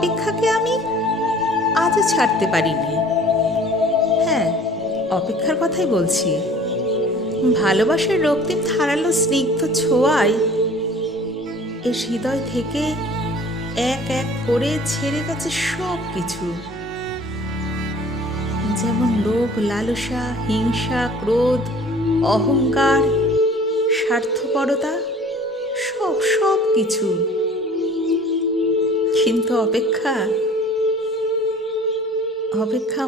অপেক্ষাকে আমি আজও ছাড়তে পারিনি। হ্যাঁ, অপেক্ষার কথাই বলছি। ভালোবাসার রক্তিম ধারালো স্নিগ্ধ ছোঁয়ায় এ হৃদয় থেকে এক এক করে ছেড়ে গেছে সব কিছু। যেমন লোভ, লালসা, হিংসা, ক্রোধ, অহংকার, স্বার্থপরতা, সব সব কিছু। কিন্তু অপেক্ষা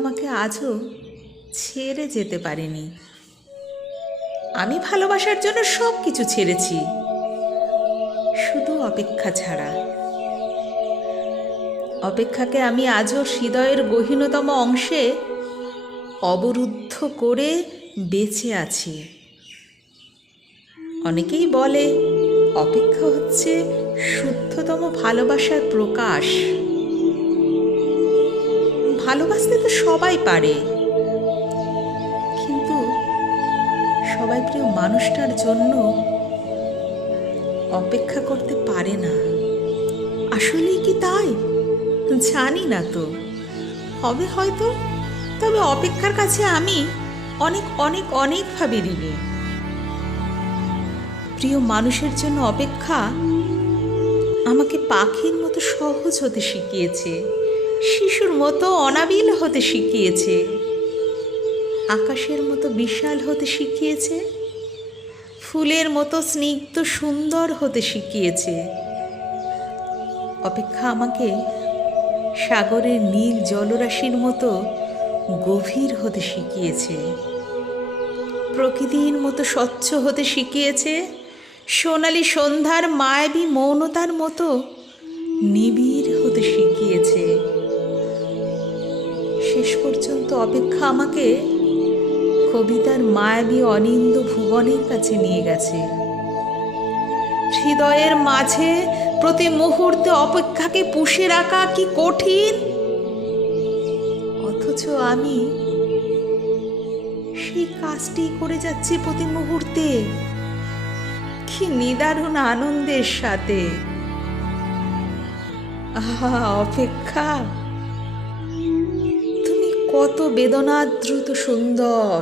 আমাকে আজও ছেড়ে যেতে পারেনি। আমি ভালোবাসার জন্য সব কিছু ছেড়েছি, শুধু অপেক্ষা ছাড়া। অপেক্ষাকে আমি আজও হৃদয়ের গহীনতম অংশে অবরুদ্ধ করে বেঁচে আছি। অনেকেই বলে অপেক্ষা হচ্ছে শুদ্ধতম ভালোবাসার প্রকাশ। ভালোবাসতে তো সবাই পারে, কিন্তু সবাই প্রিয় মানুষটার জন্য অপেক্ষা করতে পারে না। আসলেই কি তাই? জানি না তো, হবে হয়তো। তবে অপেক্ষার কাছে আমি অনেক অনেক অনেকভাবে ঋণী। প্রিয় মানুষের জন্য অপেক্ষা আমাকে পাখির মতো সহজ হতে শিখিয়েছে, শিশুর মতো অনাবিল হতে শিখিয়েছে, আকাশের মতো বিশাল হতে শিখিয়েছে, ফুলের মতো স্নিগ্ধ সুন্দর হতে শিখিয়েছে। অপেক্ষা আমাকে সাগরের নীল জলরাশির মতো গভীর হতে শিখিয়েছে, প্রকৃতির মতো স্বচ্ছ হতে শিখিয়েছে, সোনালি সন্ধ্যার মায়াবী মৌনতার মতো নিবিড় হতে শিখিয়েছে। শেষ পর্যন্ত অপেক্ষা আমাকে কবিতার মায়াবী অনিন্দ ভুবনের কাছে নিয়ে গেছে। হৃদয়ের মাঝে প্রতি মুহূর্তে অপেক্ষাকে পুষে রাখা কি কঠিন, অথচ আমি সেই কাজটি করে যাচ্ছি প্রতি মুহূর্তে। কি নিদারুণ আনন্দের সাথে। আহা অপেক্ষা, তুমি কত বেদনাদ্রুত সুন্দর।